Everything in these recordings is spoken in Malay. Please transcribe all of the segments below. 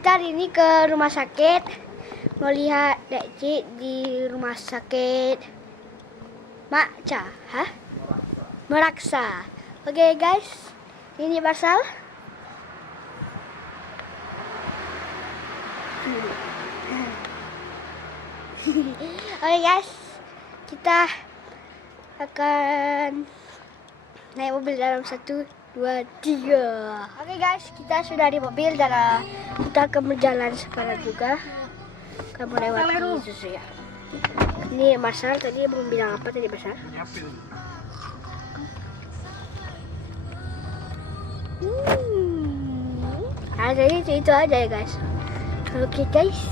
Kita hari ini ke rumah sakit, mau lihat Dek Cik di rumah sakit Makca, Meraksa. Oke guys, ini Barsal. Oke guys, kita akan naik mobil dalam 1, 2, 3. Oke guys, kita sudah di mobil dan kita akan berjalan sekarang juga. Kamu lewati susu ya. Ini Marsal tadi mau bilang apa tadi Marsal? Jadi itu aja ya guys. Oke guys,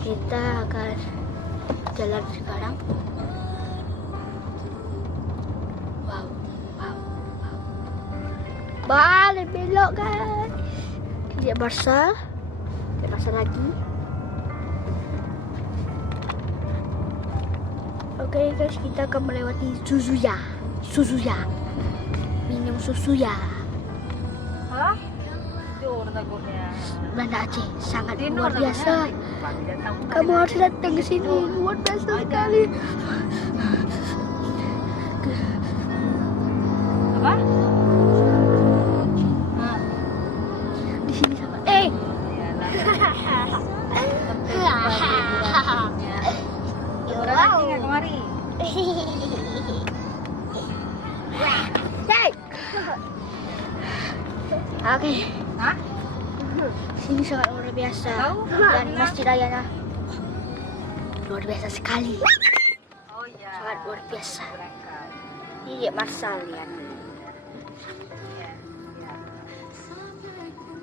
kita akan jalan sekarang. Balik belok guys. Dia Barsal lagi. Oke guys, kita akan melewati Suzuya. Minum susu ya. Hah? Tidur takutnya. Banda Aceh sangat luar biasa. Kamu harus datang ke sini, luar biasa sekali. Apa? Di sini sama. Wow. Kemari. Oke. Hah? Sini sangat luar biasa. Dan Masjid Raya luar biasa sekali. Oh iya. Sangat luar biasa. Berangkat. Ini dia Marsal lihat.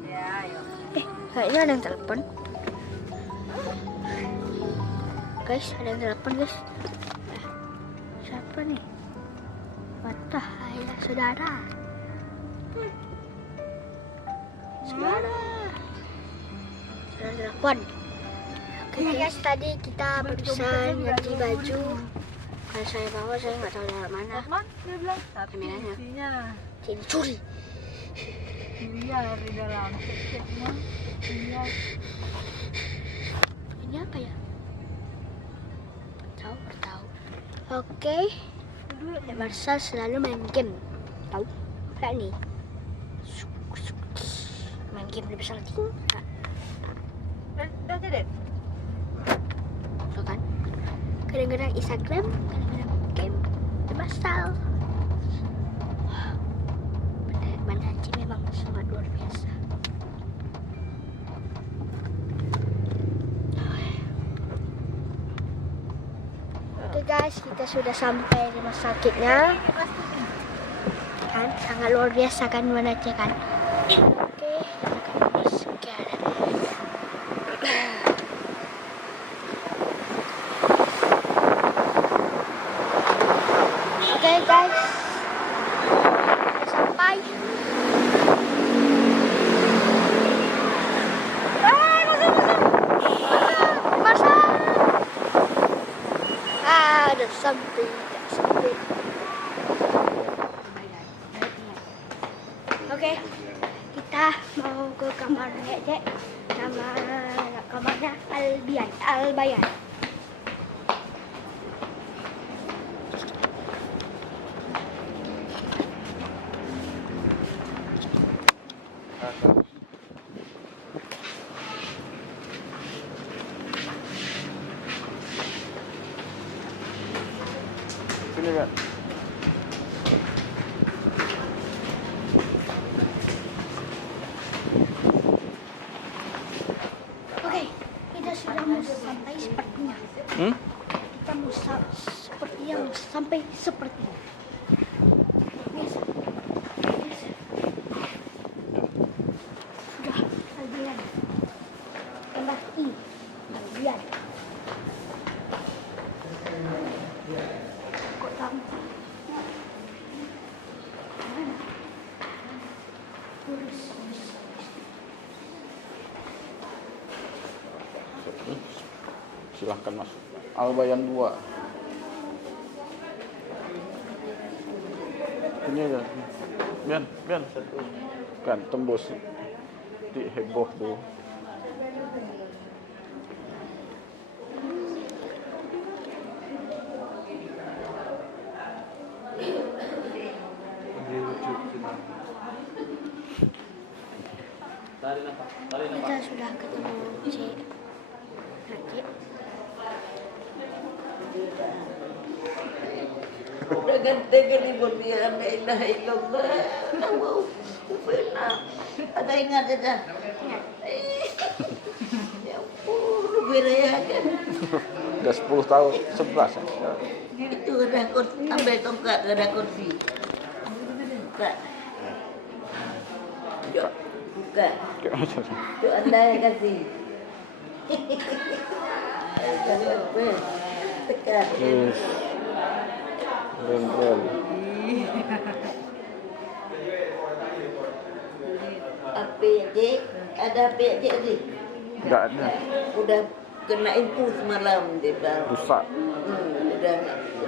Ya, ayo. Kayaknya ada yang telepon. Guys, ada yang telepon guys. Siapa nih? Watah, ya saudara. Saudara telepon. Oke guys, tadi kita barusan ganti baju. Kalau saya bawa, saya nggak tahu dari mana. Osman, dia bilang tapi Mainannya. isinya Jadi curi. biar di dalam tiketnya biar. Ini apa ya? Tahu. Oke. Barsal selalu main game. Tahu? Enggak nih. Main game lebih besar lagi. Udah jadi. Tuh kan? Kadang-kadang Instagram, kadang-kadang game. Barsal. Banda Aceh memang sangat luar biasa. Oke guys, kita sudah sampai di rumah sakitnya. Kan sangat luar biasa kan Banda Aceh kan. Oke, kita akan masuk ke dalam. Oke guys, kita sampai. Masuk. Udah sampai. Oke, kita mau ke kamar Dek. Nama kamarnya Albayan. Sini Kak. Oke, kita sudah mau sampai sepertinya. Kita mau sepertinya sampai sepertinya. Biasa. Sudah Albian. Tambah I. Albian. Kok tahu? Silahkan masuk. Albayan 2. Ini aja. Bian satu. Kan tembus di heboh tuh. Kita sudah ketemu Cik Nakib. Udah ganteng kan ibu dia, la ilaha illallah. Wow, pernah. Ada ingat aja. Ya ampun, beraya kan. Udah 10 tahun, 11 ya. Itu ada kursi, ambil tongkat ada kursi. Buka. Jok, buka. Jok anda yang kasih. Jangan apa. Tekan. Yes. Keren. APJ, ada APJ ni. Enggak ada. Udah kena impu semalam dia bilang. Rusak.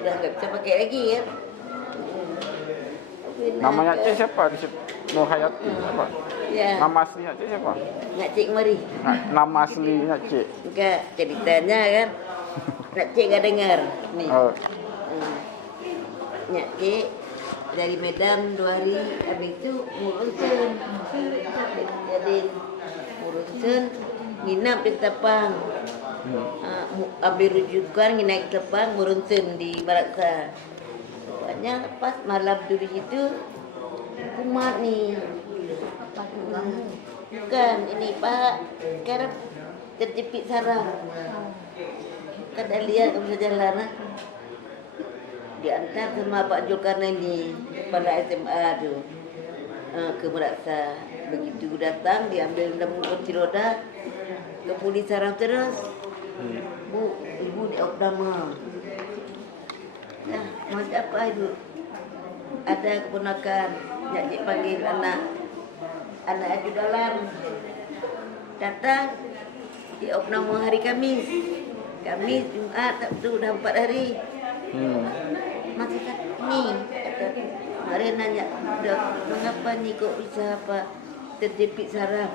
Udah nggak bisa pakai lagi kan. Namanya Cik siapa? Nur Hayati apa? Ya. Nama aslinya Cik siapa? Nak cik mari. Nama aslinya Cik. Enggak ceritanya kan. Nak cik nggak dengar. Nih. Nak cik dari Medan 2 hari, habis itu ngurusin. Jadi ngurusin nginap di Tepang. Ambil rujukan nginap di Tepang, ngurusin di Baraksa. Rupanya pas malam tu di situ kumat ni. Bukan ini Pak, sekarang terjepit saraf. Kan dah lihat kamu jalan lah. Diantar sama Pak Zulkarnaini, kepala SMA tu, ke Meraksa. Begitu datang, diambil dalam kursi roda, ke polis saraf terus. Bu, ibu diopnama. Nah, macam apa ibu? Ada keponakan, nak cik panggil anak aju dalam. Datang, diopnama hari Kamis. Kamis, Jumaat, Sabtu, dah 4 hari. Masih sakit ni. Mari nanya, dok, mengapa ni kok bisa apa terjepit saraf?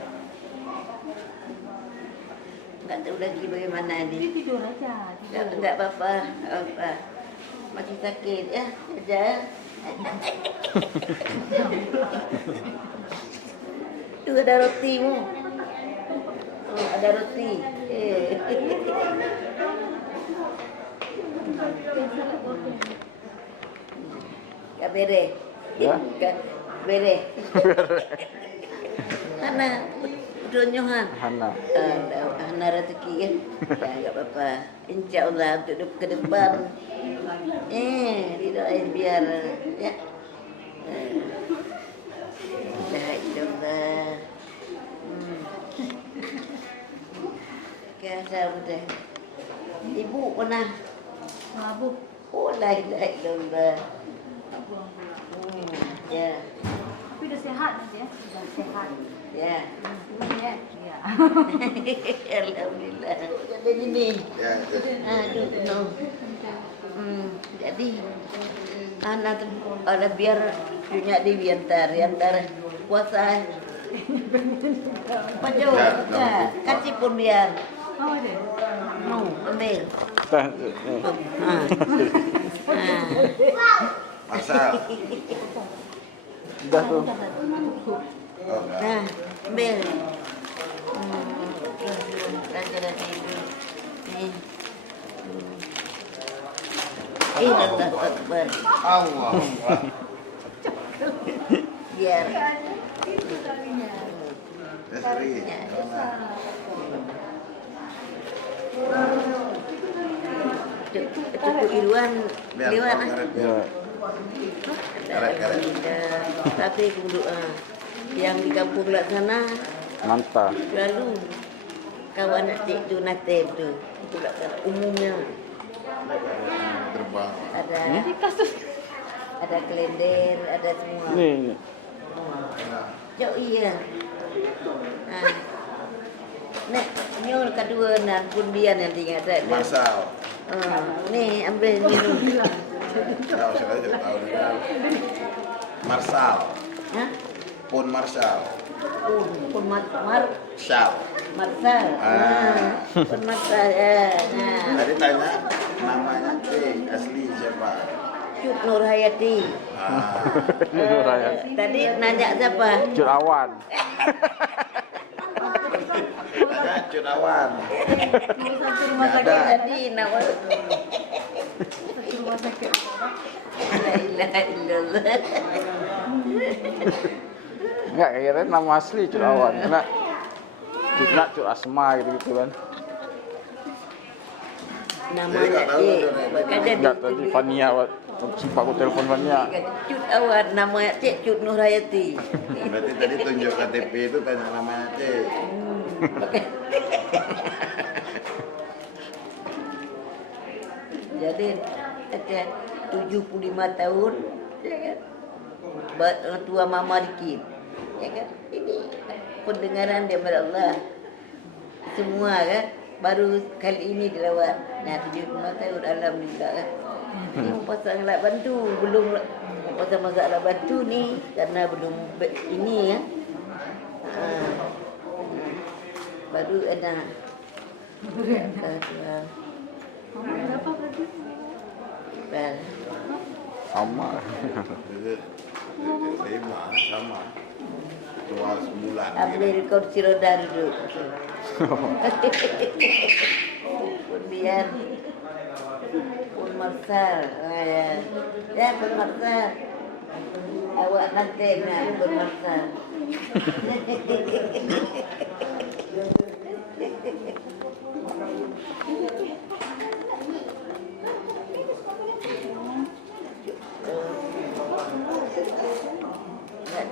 Tak tahu lagi bagaimana ni. Dia tidur aja. Tak apa-apa. Masih sakit ya, aja. Tu ada roti mu. Oh, ada roti. Kak Bere. Ya? Kak Bere. Hana, Donyohan. Hana. Hana rezeki kan. Ya, enggak apa-apa. InsyaAllah untuk ke depan. Didoain biar ya. La ilallah. Kasa betul. Ibu pernah Mabuk. oh la ilaha illallah. Ya. Tapi dah sehat nanti ya. Dah sehat. Ya. Ya. Ya. Alhamdulillah. Jadi ini. Ya, Aduh, no. Jadi anak ada biar punya di antar puasa. Pajo, kasih pun biar. Oh ada. Mau ambil. Masal. Dah tu. Oh, enggak. Nah, ambil. Raja dah tidur. Nih. Allah Akbar. Allah. Biar. Ya seri. Cukup Irwan Biar lewat kau lah. karet Ya. Karet. Tapi aku berdoa yang di kampung Laksana Mantap. selalu kawan cik tu Natif tu itu Laksana umumnya Terbang. ada kelender, ada semua. Ni. Jauh iya. Nek, nyol kedua nan pundian yang tinggal tak. Masal. Ni ambil minum. Tahu saya tidak tahu dia. Marsal. Ha? Pun Marsal. Pun Syal. Marsal. Pun Marsal. Tadi tanya namanya cik asli siapa? Cuk Nur Hayati. Nur Hayati. Tadi nanya siapa? Jurawan. kan Cunawan. Satu rumah sakit. Ada. Tadi nak Satu rumah sakit. La ilaha illallah. Enggak, kira nama asli Cunawan. Kena Cuk Asma gitu kan. Nama Jadi tak tahu cik, tu, kadang Enggak tadi Fania sempat aku telefon Fania. Cut Awan, nama cik Cut Nurhayati. Berarti tadi tunjuk KTP itu tanya nama cik. Jadi ada 75 tahun, ya kan? Orang tua mama dikit, ya kan? Ini pendengaran daripada Allah. Semua kan, baru kali ini dilawat. Nah 75 tahun, alhamdulillah kan. Ini pasang alat bantu, belum pasang masalah bantu ni karena belum ini ya. Baru ada. Berapa berarti? Sama. Terima sama. Tua sebulan. Ambil kursi roda duduk. Pun biar pun marsal. Ya pun marsal. Awak nanti nak pun marsal.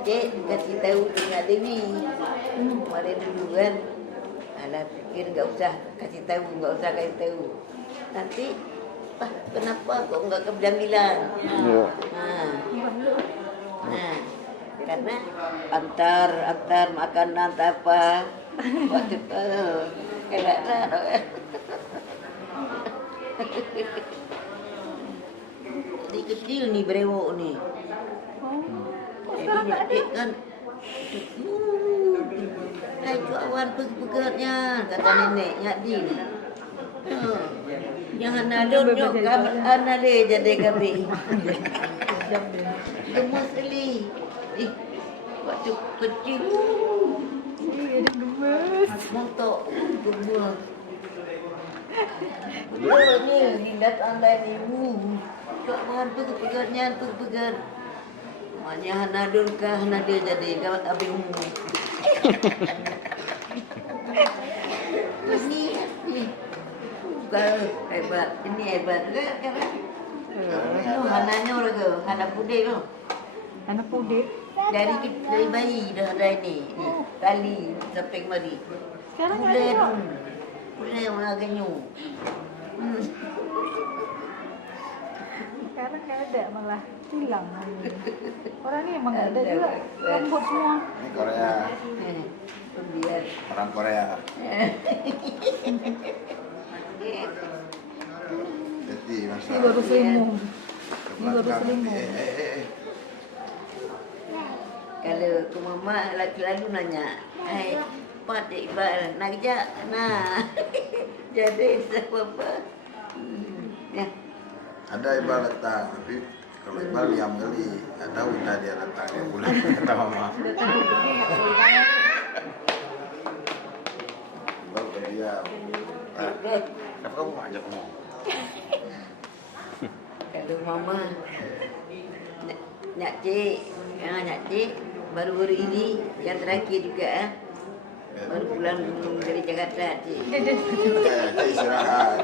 Cik kasih tahu dengan Dewi. Kemarin dulu kan. Alah fikir enggak usah kasih tahu. Nanti kenapa kok enggak ke Jambilan? Ya. Karena antar makanan apa. Waktu tu elak dah. Di kecil ni berewok ni. Jadi cik kan hai Awan pegatnya kata nenek Nyadi. Jangan ada nyok kami anade jadi kami. Gemes sekali. Waktu kecil Iya, dia gemes. montok gemes. Oh ni lihat anda ni. Cok Awan pegatnya pegat. Maknya hanadun kah hanade jadi kawat abis umum. Ini bukan hebat, ini hebat kan? Itu hananya orang tu, hana pudek tu. Anak pudik. Dari bayi dah ada ini, tali sampai kemari. Sekarang Pudek ada tu, pudek orang kenyu. Sekarang nggak ada malah hilang. Orang ni emang nggak ada juga. Rambut semua. Ini Korea. Pembiar. Orang Korea. Jadi masa. Ini baru selimut. Ini baru selimut. Kalau ke mama lalu nanya, hai Pak Cik Iqbal nak kerja? Nah, jadi apa-apa. Ya. Ada Iqbal datang, tapi kalau Iqbal diam kali, tak tahu dah dia datang dia pulang kata mama. Iqbal berdiam. Kenapa kamu ajak ngomong? Kalau mama Nyak Cik, baru hari ini yang terakhir juga baru pulang dari Jakarta Cik. Cik istirahat.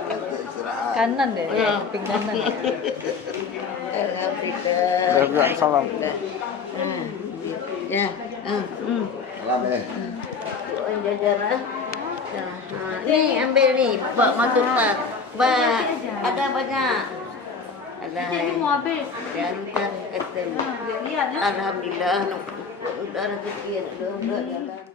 Kanan deh, kuping kanan. Alhamdulillah. Salam. Ya. Salam Orang jajar ni ambil ni, bawa masuk tas. Ada banyak. Ada. Jadi mau habis. Jangan lupa kata. Lihat ya. Alhamdulillah. Udah rezeki, udah jalan.